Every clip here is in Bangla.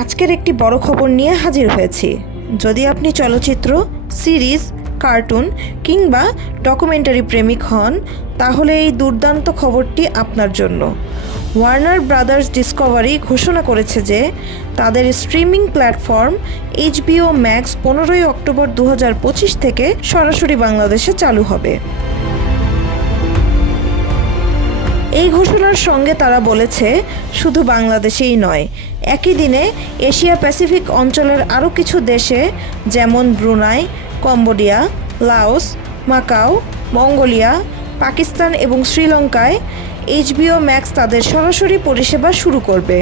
আজকের একটি বড় খবর নিয়ে হাজির হয়েছি। যদি আপনি চলচ্চিত্র, সিরিজ, কার্টুন কিংবা ডকুমেন্টারি প্রেমিক হন, তাহলে এই দুর্দান্ত খবরটি আপনার জন্য। ওয়ার্নার ব্রাদার্স ডিসকভারি ঘোষণা করেছে যে তাদের streaming platform HBO Max 15 October 2025 থেকে সরাসরি বাংলাদেশে চালু হবে। এই ঘোষণার সঙ্গে তারা বলেছে, শুধু বাংলাদেশেই নয়, একই দিনে এশিয়া প্যাসিফিক অঞ্চলের আরও কিছু দেশে যেমন Brunei, Cambodia, Laos, Macau, Mongolia, Pakistan এবং শ্রীলঙ্কায় HBO Max তাদের সরাসরি পরিষেবা শুরু করবে।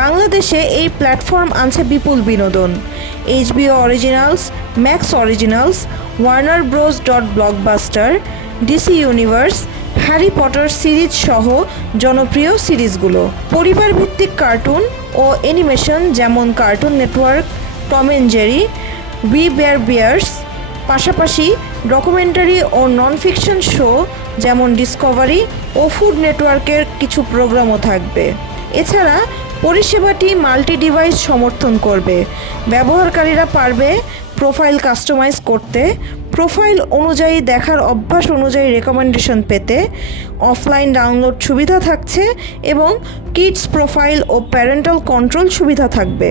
বাংলাদেশে এই প্ল্যাটফর্ম আনছে বিপুল বিনোদন। HBO originals, Max originals, Warner Bros blockbuster, DC universe, Harry Potter series সহ জনপ্রিয় সিরিজগুলো, পরিবার ভিত্তিক কার্টুন ও অ্যানিমেশন যেমন Cartoon Network, Tom and Jerry, We Bare Bears, পাশাপাশি ডকুমেন্টারি ও নন ফিকশন শো যেমন ডিসকভারি ও ফুড নেটওয়ার্কের কিছু প্রোগ্রামও থাকবে। এছাড়া পরিষেবাটি মাল্টি ডিভাইস সমর্থন করবে। ব্যবহারকারীরা পারবে প্রোফাইল কাস্টমাইজ করতে, প্রোফাইল অনুযায়ী দেখার অভ্যাস অনুযায়ী রেকমেন্ডেশন পেতে, অফলাইন ডাউনলোড সুবিধা থাকছে এবং কিডস প্রোফাইল ও প্যারেন্টাল কন্ট্রোল সুবিধা থাকবে।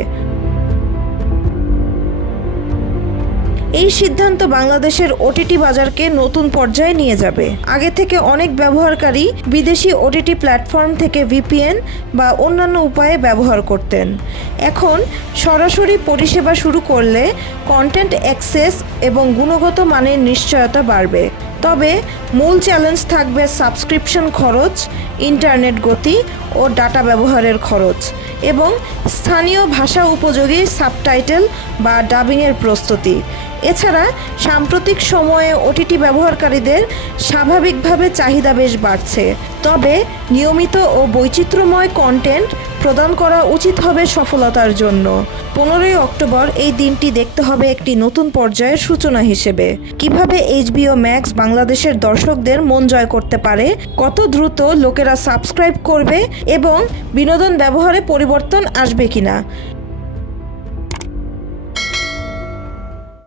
এই সিদ্ধান্ত বাংলাদেশের OTT বাজারকে নতুন পর্যায়ে নিয়ে যাবে। আগে থেকে অনেক ব্যবহারকারী বিদেশি OTT প্ল্যাটফর্ম থেকে VPN বা অন্যান্য উপায়ে ব্যবহার করতেন। এখন সরাসরি পরিষেবা শুরু করলে কন্টেন্ট অ্যাক্সেস এবং গুণগত মানের নিশ্চয়তা বাড়বে। তবে মূল চ্যালেঞ্জ থাকবে সাবস্ক্রিপশন খরচ, ইন্টারনেট গতি ও ডাটা ব্যবহারের খরচ এবং স্থানীয় ভাষা উপযোগী সাবটাইটেল বা ডাবিংয়ের প্রস্তুতি। এছাড়া সাম্প্রতিক সময়ে OTT ব্যবহারকারীদের স্বাভাবিকভাবে চাহিদা বেশ বাড়ছে। তবে নিয়মিত ও বৈচিত্র্যময় কন্টেন্ট প্রদান করা উচিত হবে সফলতার জন্য। 15 অক্টোবর এই দিনটি দেখতে হবে একটি নতুন পর্যায়ের সূচনা হিসেবে। কিভাবে HBO Max বাংলাদেশের দর্শকদের মন জয় করতে পারে, কত দ্রুত লোকেরা সাবস্ক্রাইব করবে এবং বিনোদন ব্যবহারে পরিবর্তন আসবে কিনা